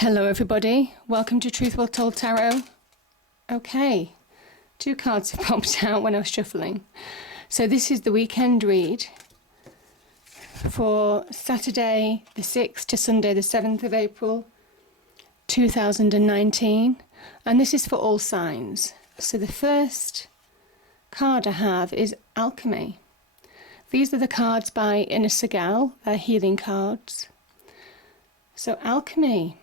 Hello everybody, welcome to Truth Well Told Tarot. Okay, two cards have popped out when I was shuffling. So this is the weekend read for Saturday the 6th to Sunday the 7th of April 2019, and this is for all signs. So the first card I have is Alchemy. These are the cards by Inna Segal, they're healing cards. So Alchemy.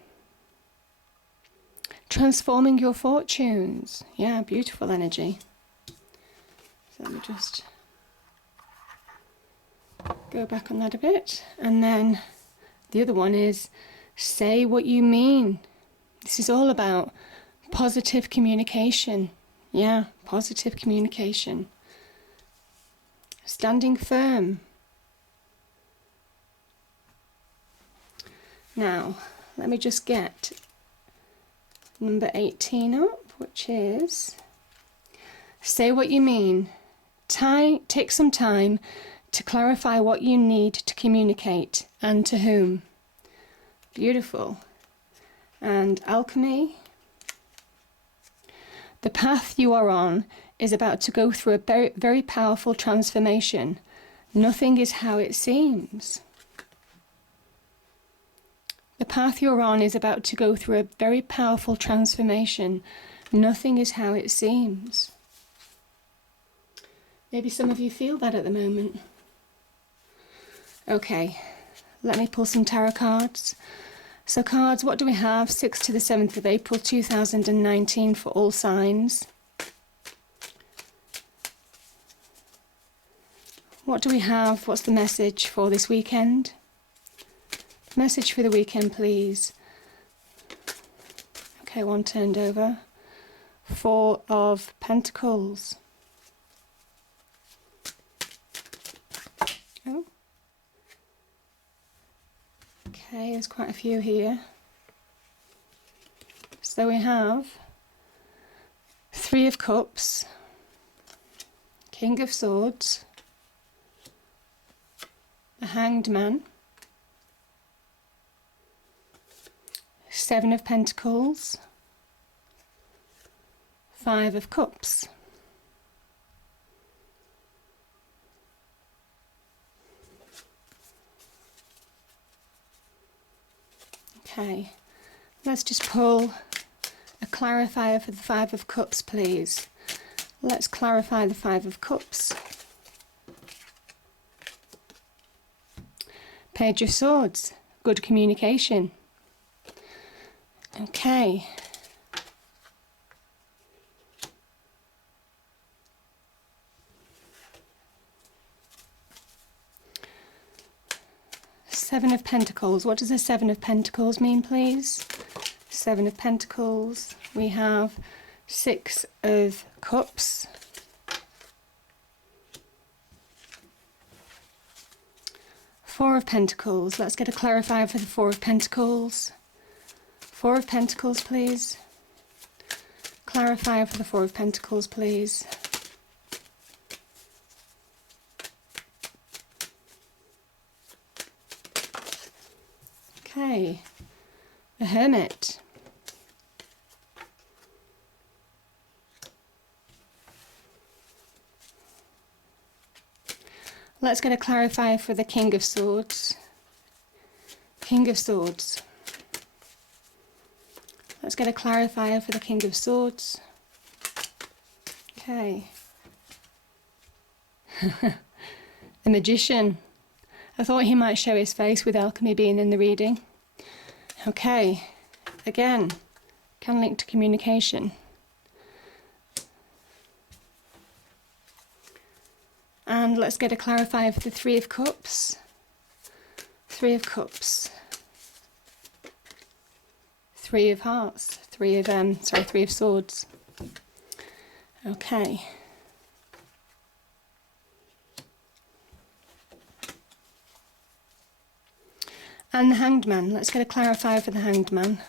Transforming your fortunes. Yeah, beautiful energy. So let me just go back on that a bit. And then the other one is say what you mean. This is all about positive communication. Yeah, positive communication. Standing firm. Now, let me just get number 18 up, which is say what you mean. Take some time to clarify what you need to communicate and to whom. Beautiful. And Alchemy. The path you are on is about to go through a very, very powerful transformation. Nothing is how it seems. The path you're on is about to go through a very powerful transformation. Nothing is how it seems. Maybe some of you feel that at the moment. Okay, let me pull some tarot cards. So cards, what do we have? 6th to the 7th of April 2019 for all signs. What do we have? What's the message for this weekend? Message for the weekend, please. Okay, one turned over. 4 of Pentacles. Oh. Okay, there's quite a few here. So we have 3 of Cups, King of Swords, the Hanged Man, 7 of Pentacles, 5 of Cups. Okay, let's just pull a clarifier for the 5 of Cups, please. Let's clarify the 5 of Cups. Page of Swords, good communication. Okay. Seven of Pentacles. What does the 7 of Pentacles mean, please? 7 of Pentacles. We have 6 of Cups. 4 of Pentacles. Let's get a clarifier for the 4 of Pentacles. 4 of Pentacles, please. Clarifier for the 4 of Pentacles, please. Okay. The Hermit. Let's get a clarifier for the King of Swords. King of Swords. Let's get a clarifier for the King of Swords. Okay. The Magician. I thought he might show his face with Alchemy being in the reading. Okay. Again, can link to communication. And let's get a clarifier for the 3 of Cups. 3 of Cups. 3 of Hearts, 3 of Swords. Okay. And the Hanged Man. Let's get a clarifier for the Hanged Man.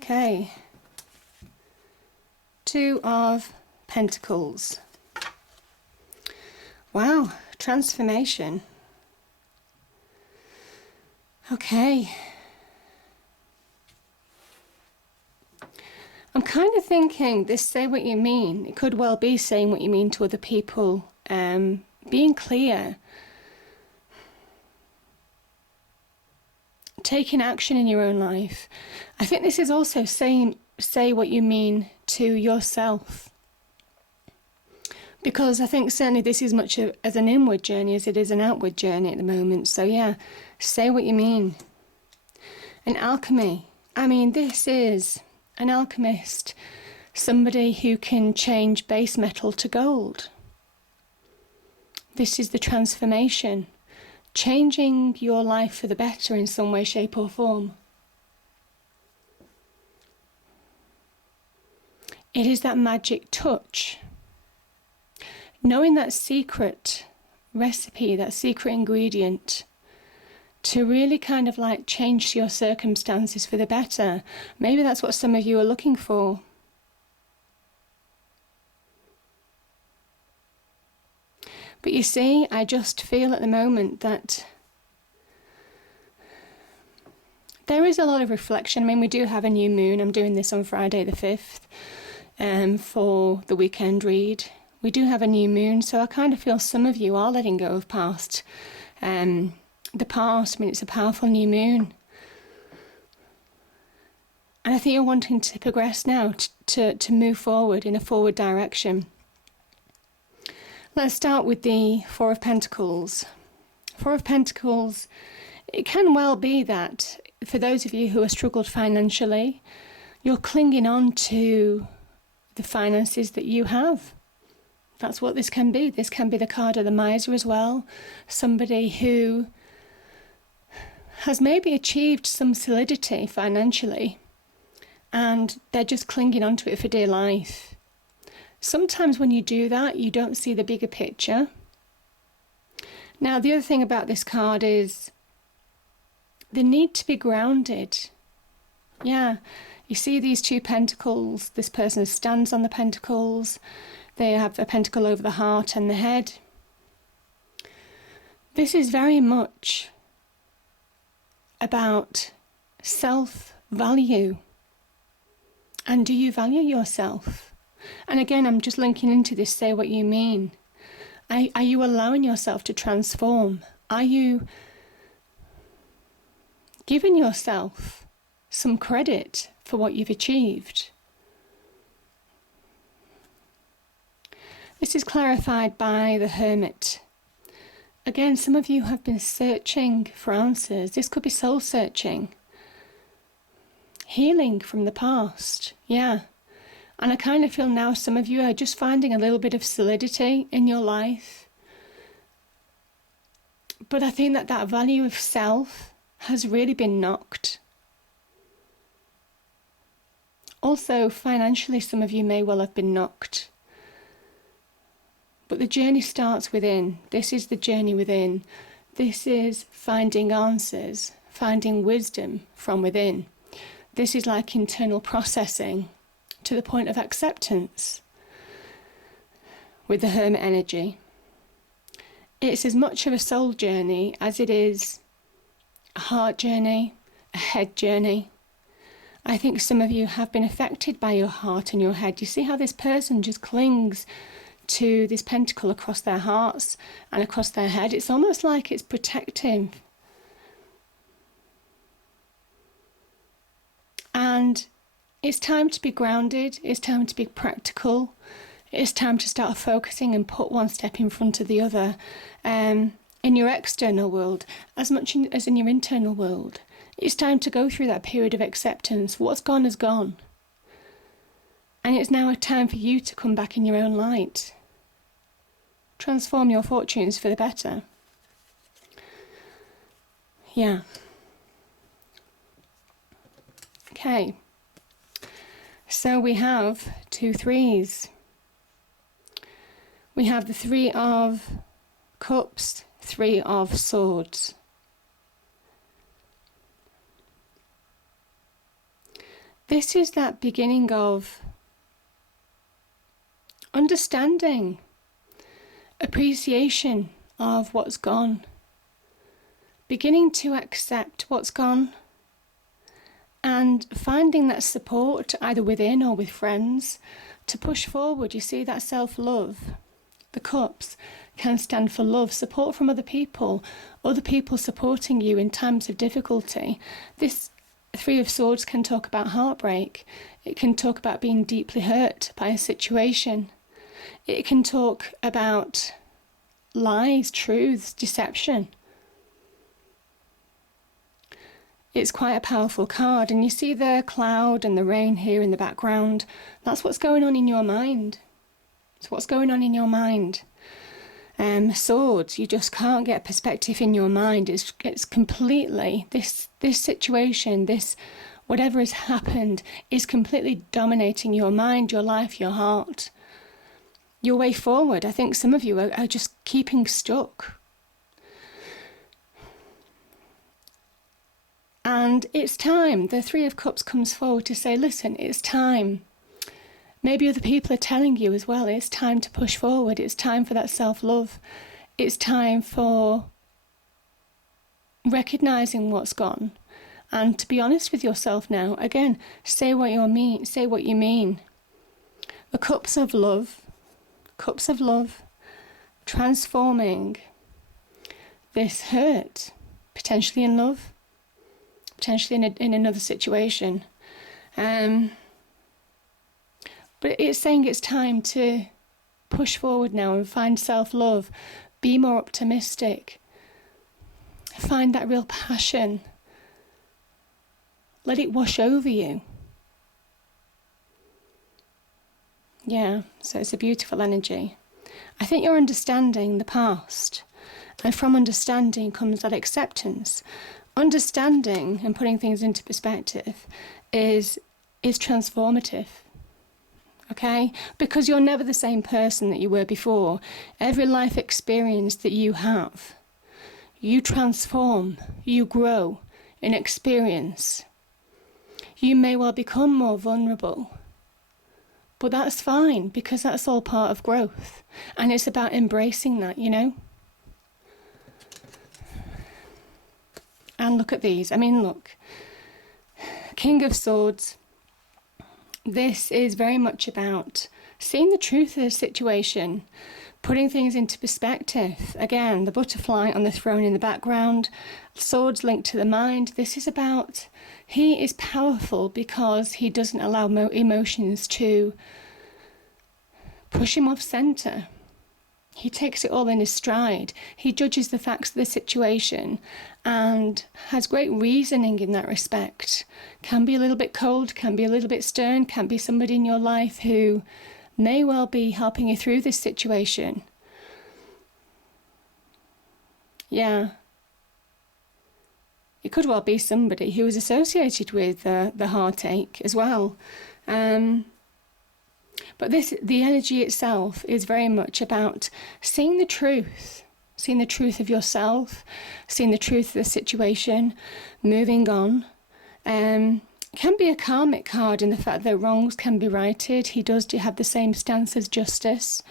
Okay. 2 of Pentacles. Wow, transformation. Okay. kind of thinking this say what you mean. It could well be saying what you mean to other people, being clear, taking action in your own life. I think this is also saying, say what you mean to yourself. Because I think certainly this is much as an inward journey as it is an outward journey at the moment. So yeah, say what you mean. And alchemy. I mean, this is an alchemist. Somebody who can change base metal to gold. This is the transformation. Changing your life for the better in some way, shape or form. It is that magic touch. Knowing that secret recipe, that secret ingredient, to really kind of like change your circumstances for the better. Maybe that's what some of you are looking for. But you see, I just feel at the moment that there is a lot of reflection. I mean, we do have a new moon. I'm doing this on Friday the 5th for the weekend read. We do have a new moon, so I kind of feel some of you are letting go of past. The past, I mean, it's a powerful new moon. And I think you're wanting to progress now, to move forward in a forward direction. Let's start with the Four of Pentacles. Four of Pentacles, it can well be that for those of you who have struggled financially, you're clinging on to the finances that you have. That's what this can be. This can be the card of the miser as well. Somebody who has maybe achieved some solidity financially and they're just clinging onto it for dear life. Sometimes when you do that, you don't see the bigger picture. Now, the other thing about this card is the need to be grounded. Yeah, you see these two pentacles. This person stands on the pentacles. They have a pentacle over the heart and the head. This is very much about self-value. And do you value yourself? And again, I'm just linking into this, say what you mean. Are you allowing yourself to transform? Are you giving yourself some credit for what you've achieved? This is clarified by the Hermit. Again, some of you have been searching for answers. This could be soul searching. Healing from the past. Yeah. And I kind of feel now some of you are just finding a little bit of solidity in your life. But I think that value of self has really been knocked. Also, financially, some of you may well have been knocked. But the journey starts within. This is the journey within. This is finding answers, finding wisdom from within. This is like internal processing to the point of acceptance with the Hermit energy. It's as much of a soul journey as it is a heart journey, a head journey. I think some of you have been affected by your heart and your head. You see how this person just clings to this pentacle across their hearts and across their head. It's almost like it's protective. And it's time to be grounded. It's time to be practical. It's time to start focusing and put one step in front of the other in your external world as much as in your internal world. It's time to go through that period of acceptance. What's gone has gone. And it's now a time for you to come back in your own light. Transform your fortunes for the better. Yeah. Okay. So we have 2 threes. We have the 3 of Cups, 3 of Swords. This is that beginning of understanding, appreciation of what's gone, beginning to accept what's gone, and finding that support either within or with friends to push forward. You see, that self-love, the cups can stand for love, support from other people supporting you in times of difficulty. This Three of Swords can talk about heartbreak. It can talk about being deeply hurt by a situation. It can talk about lies, truths, deception. It's quite a powerful card, and you see the cloud and the rain here in the background. That's what's going on in your mind. It's what's going on in your mind. Swords, you just can't get perspective in your mind. It's completely, this situation, this whatever has happened is completely dominating your mind, your life, your heart, your way forward. I think some of you are just keeping stuck. And it's time. The Three of Cups comes forward to say, listen, it's time. Maybe other people are telling you as well, it's time to push forward. It's time for that self-love. It's time for recognizing what's gone. And to be honest with yourself now, again, say what you mean. Say what you mean. The cups of love, transforming this hurt, potentially in love, potentially in another situation. But it's saying it's time to push forward now and find self-love, be more optimistic, find that real passion, let it wash over you. Yeah, so it's a beautiful energy. I think you're understanding the past, and from understanding comes that acceptance. Understanding and putting things into perspective is transformative. Okay? Because you're never the same person that you were before. Every life experience that you have, you transform, you grow in experience. You may well become more vulnerable, but that's fine because that's all part of growth. And it's about embracing that, you know? And look at these. I mean, look. King of Swords. This is very much about seeing the truth of the situation, putting things into perspective. Again, the butterfly on the throne in the background, swords linked to the mind. This is about, he is powerful because he doesn't allow emotions to push him off centre. He takes it all in his stride. He judges the facts of the situation and has great reasoning in that respect. Can be a little bit cold, can be a little bit stern, can be somebody in your life who may well be helping you through this situation. Yeah. It could well be somebody who is associated with the heartache as well. But the energy itself is very much about seeing the truth of yourself, seeing the truth of the situation, moving on. Can be a karmic card in the fact that wrongs can be righted. He does have the same stance as justice,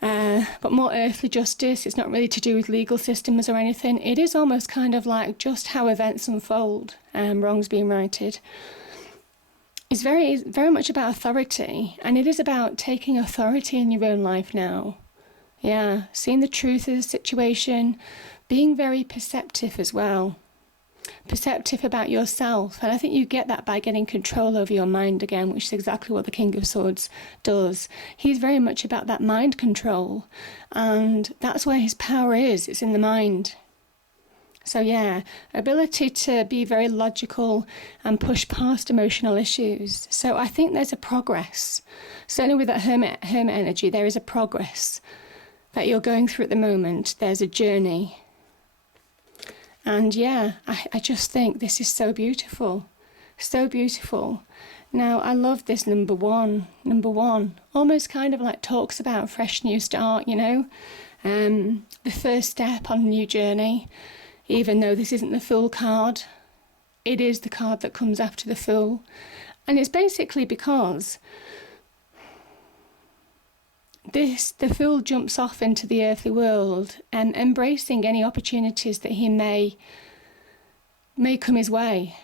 but more earthly justice. It's not really to do with legal systems or anything. It is almost kind of like just how events unfold, wrongs being righted. It's very, very much about authority, and it is about taking authority in your own life now. Yeah, seeing the truth of the situation, being very perceptive as well. Perceptive about yourself, and I think you get that by getting control over your mind again, which is exactly what the King of Swords does. He's very much about that mind control, and that's where his power is. It's in the mind. So yeah, ability to be very logical and push past emotional issues. So I think there's a progress. Certainly with that hermit energy, there is a progress that you're going through at the moment. There's a journey. And yeah, I just think this is so beautiful. So beautiful. Now, I love this number one. Number one almost kind of like talks about fresh new start, you know. The first step on a new journey. Even though this isn't the Fool card, it is the card that comes after the Fool. And it's basically because the Fool jumps off into the earthly world and embracing any opportunities that he may come his way.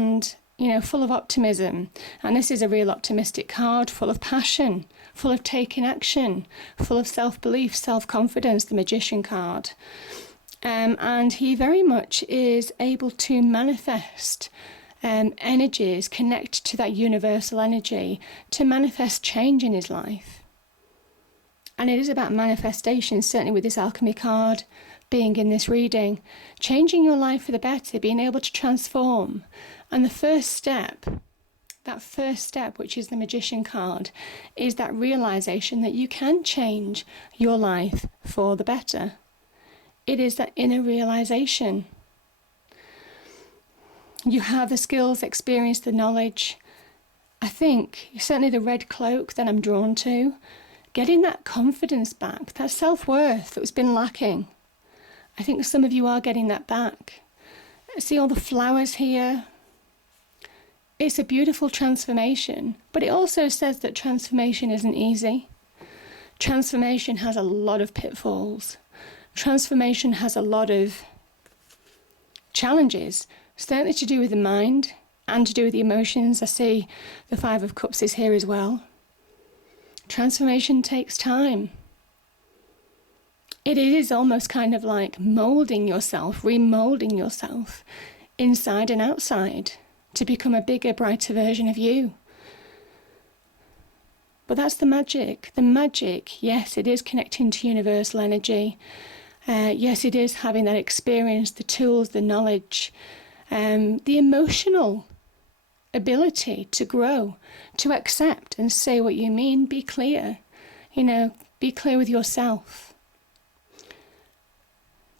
and, full of optimism. And this is a real optimistic card, full of passion, full of taking action, full of self-belief, self-confidence, the Magician card. And he very much is able to manifest energies, connect to that universal energy, to manifest change in his life. And it is about manifestation, certainly with this alchemy card being in this reading, changing your life for the better, being able to transform. And the first step, which is the Magician card, is that realization that you can change your life for the better. It is that inner realization. You have the skills, experience, the knowledge. I think certainly the red cloak that I'm drawn to, getting that confidence back, that self-worth that has been lacking. I think some of you are getting that back. See all the flowers here? It's a beautiful transformation, but it also says that transformation isn't easy. Transformation has a lot of pitfalls. Transformation has a lot of challenges, certainly to do with the mind and to do with the emotions. I see the Five of Cups is here as well. Transformation takes time. It is almost kind of like moulding yourself, remoulding yourself inside and outside to become a bigger, brighter version of you. But that's the magic. The magic, yes, it is connecting to universal energy. Yes, it is having that experience, the tools, the knowledge, the emotional ability to grow, to accept and say what you mean, be clear. Be clear with yourself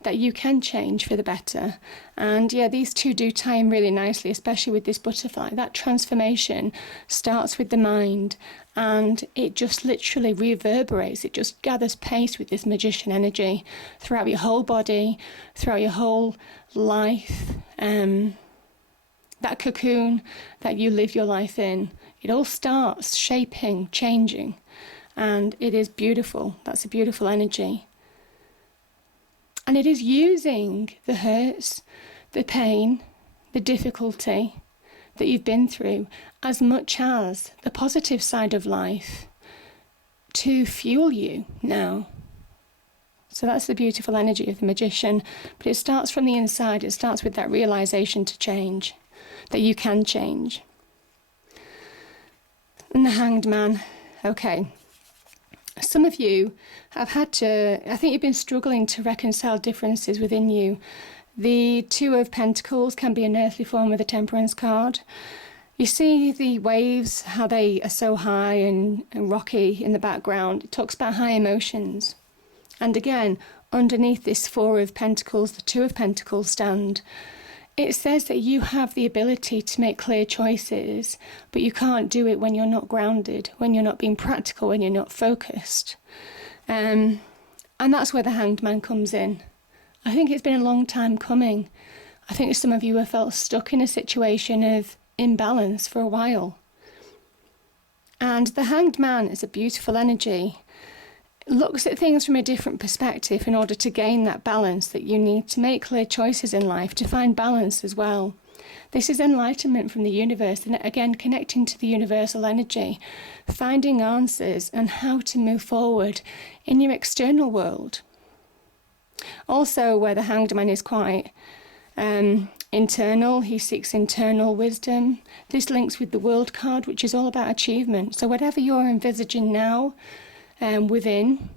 that you can change for the better. And yeah, these two do tie in really nicely, especially with this butterfly. That transformation starts with the mind, and it just literally reverberates. It just gathers pace with this Magician energy throughout your whole body, throughout your whole life. That cocoon that you live your life in, it all starts shaping, changing, and it is beautiful. That's a beautiful energy. And it is using the hurts, the pain, the difficulty that you've been through, as much as the positive side of life, to fuel you now. So that's the beautiful energy of the Magician. But it starts from the inside. It starts with that realization to change, that you can change. And the Hanged Man. Okay. Some of you have had to, I think you've been struggling to reconcile differences within you. The Two of Pentacles can be an earthly form of the Temperance card. You see the waves, how they are so high and rocky in the background. It talks about high emotions. And again, underneath this Four of Pentacles, the Two of Pentacles stand, it says that you have the ability to make clear choices, but you can't do it when you're not grounded, when you're not being practical, when you're not focused. And that's where the Hanged Man comes in. I think it's been a long time coming. I think some of you have felt stuck in a situation of imbalance for a while. And the Hanged Man is a beautiful energy. It looks at things from a different perspective in order to gain that balance that you need to make clear choices in life, to find balance as well. This is enlightenment from the universe, and again, connecting to the universal energy, finding answers and how to move forward in your external world. Also, where the Hanged Man is quite internal, he seeks internal wisdom. This links with the World card, which is all about achievement. So whatever you're envisaging now, within,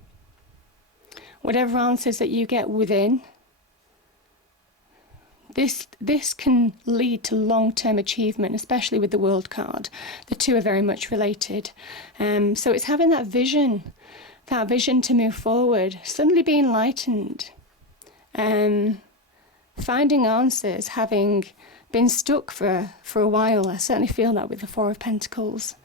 whatever answers that you get within, this can lead to long-term achievement, especially with the World card. The two are very much related. So it's having that vision to move forward, suddenly being enlightened, finding answers, having been stuck for a while. I certainly feel that with the Four of Pentacles.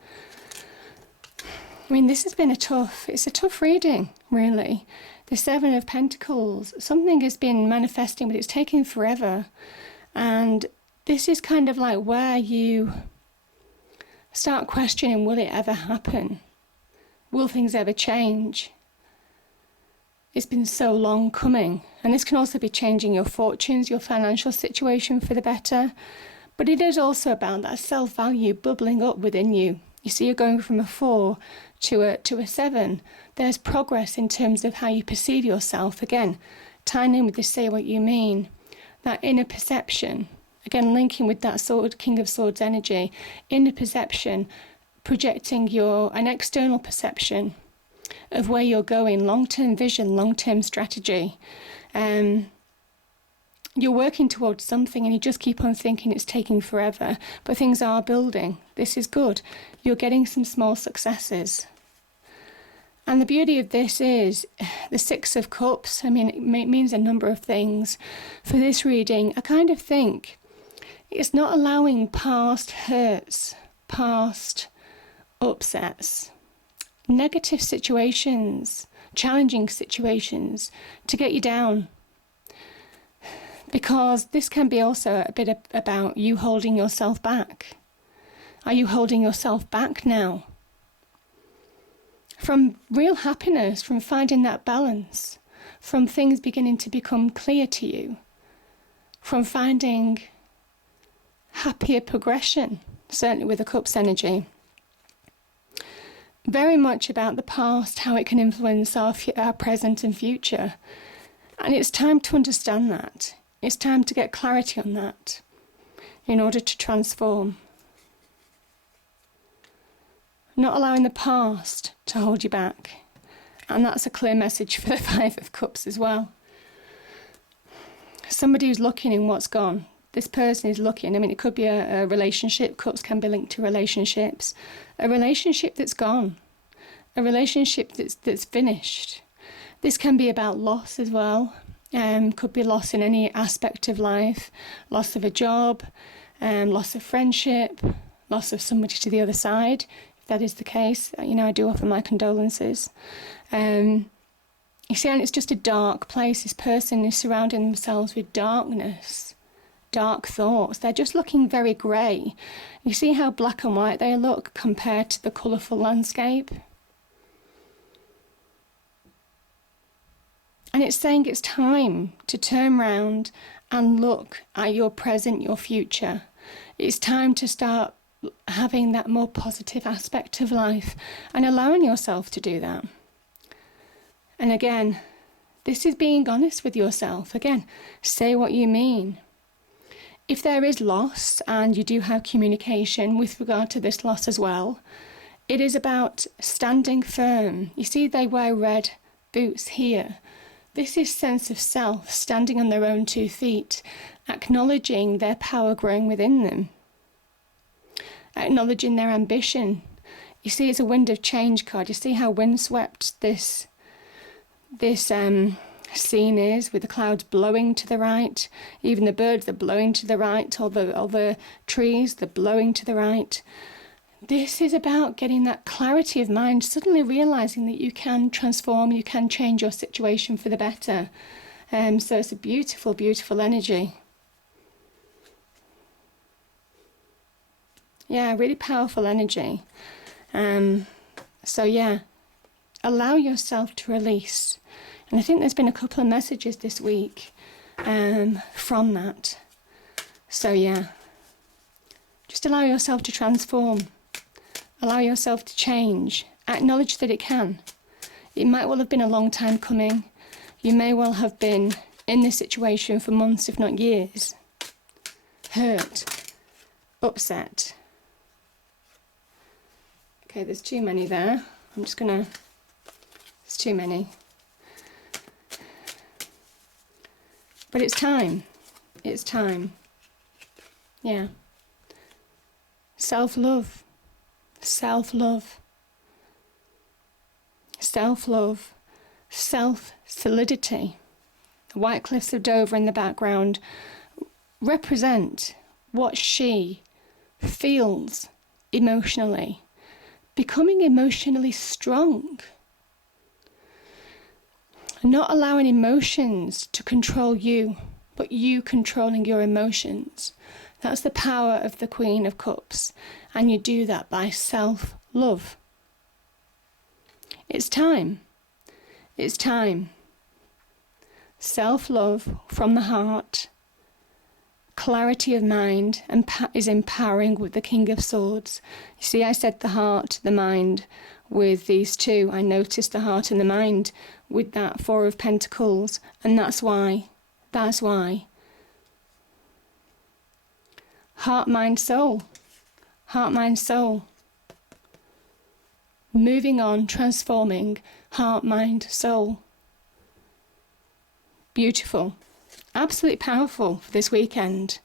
I mean, this has been a tough reading, really. The Seven of Pentacles, something has been manifesting, but it's taking forever. And this is kind of like where you start questioning, will it ever happen? Will things ever change? It's been so long coming. And this can also be changing your fortunes, your financial situation for the better. But it is also about that self-value bubbling up within you. You see, you're going from a 4 to a 7. There's progress in terms of how you perceive yourself. Again, tying in with the say what you mean, that inner perception. Again, linking with that King of Swords energy, inner perception, projecting an external perception of where you're going, long-term vision, long-term strategy. You're working towards something and you just keep on thinking it's taking forever, but things are building. This is good. You're getting some small successes. And the beauty of this is the Six of Cups. I mean, it means a number of things. For this reading, I kind of think it's not allowing past hurts, past upsets, negative situations, challenging situations to get you down. Because this can be also a bit about you holding yourself back. Are you holding yourself back now? From real happiness, from finding that balance, from things beginning to become clear to you, from finding happier progression, certainly with the Cups energy. Very much about the past, how it can influence our present and future. And it's time to understand that. It's time to get clarity on that in order to transform. Not allowing the past to hold you back. And that's a clear message for the Five of Cups as well. Somebody who's looking in what's gone. This person is looking. I mean, it could be a relationship. Cups can be linked to relationships. A relationship that's gone. A relationship that's finished. This can be about loss as well. Could be loss in any aspect of life. Loss of a job. Loss of friendship. Loss of somebody to the other side. If that is the case, I do offer my condolences. You see, and it's just a dark place. This person is surrounding themselves with darkness. Dark thoughts. They're just looking very grey. You see how black and white they look compared to the colourful landscape? And it's saying it's time to turn round and look at your present, your future. It's time to start having that more positive aspect of life and allowing yourself to do that. And again, this is being honest with yourself. Again, say what you mean. If there is loss, and you do have communication with regard to this loss as well, it is about standing firm. You see, they wear red boots here. This is sense of self, standing on their own 2 feet, acknowledging their power growing within them, acknowledging their ambition. You see, it's a wind of change card. You see how windswept this scene is, with the clouds blowing to the right. Even the birds are blowing to the right, all the trees, they're blowing to the right. This is about getting that clarity of mind, suddenly realising that you can transform, you can change your situation for the better. So it's a beautiful, beautiful energy. Yeah, really powerful energy. So yeah, allow yourself to release. And I think there's been a couple of messages this week from that. So yeah, just allow yourself to transform. Allow yourself to change. Acknowledge that it can. It might well have been a long time coming. You may well have been in this situation for months, if not years. Hurt. Upset. Okay, there's too many there. I'm just gonna... There's too many. But it's time. It's time. Yeah. Self-love. Self-love. Self-love. Self-solidity. The White Cliffs of Dover in the background represent what she feels emotionally. Becoming emotionally strong. Not allowing emotions to control you, but you controlling your emotions. That's the power of the Queen of Cups. And you do that by self-love. It's time. It's time. Self-love from the heart. clarity of mind is empowering with the King of Swords. You see, I said the heart, the mind with these two. I noticed the heart and the mind with that Four of Pentacles, and that's why. Heart, mind, soul. Heart, mind, soul. Moving on, transforming, heart, mind, soul. Beautiful. Absolutely powerful for this weekend.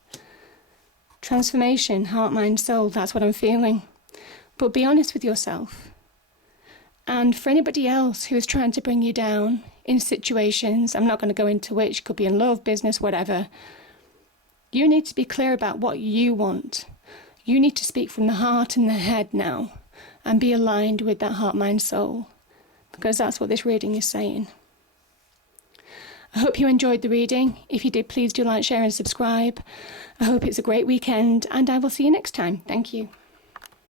Transformation, heart, mind, soul, that's what I'm feeling. But be honest with yourself. And for anybody else who is trying to bring you down in situations, I'm not going to go into which, could be in love, business, whatever, you need to be clear about what you want. You need to speak from the heart and the head now and be aligned with that heart, mind, soul, because that's what this reading is saying. I hope you enjoyed the reading. If you did, please do like, share and subscribe. I hope it's a great weekend, and I will see you next time. Thank you.